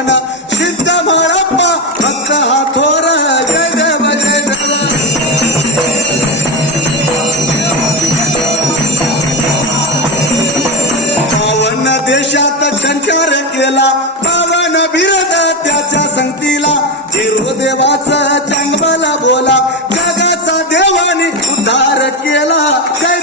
पावन सिद्ध माळप्पा भक्त हा थोर जय देव जय देव पावन देशात संचार केला पावन बिरद त्याच्या संगतीला हिरो देवाचं जन्मला बोला जगाचा देवाने उद्धार केला जय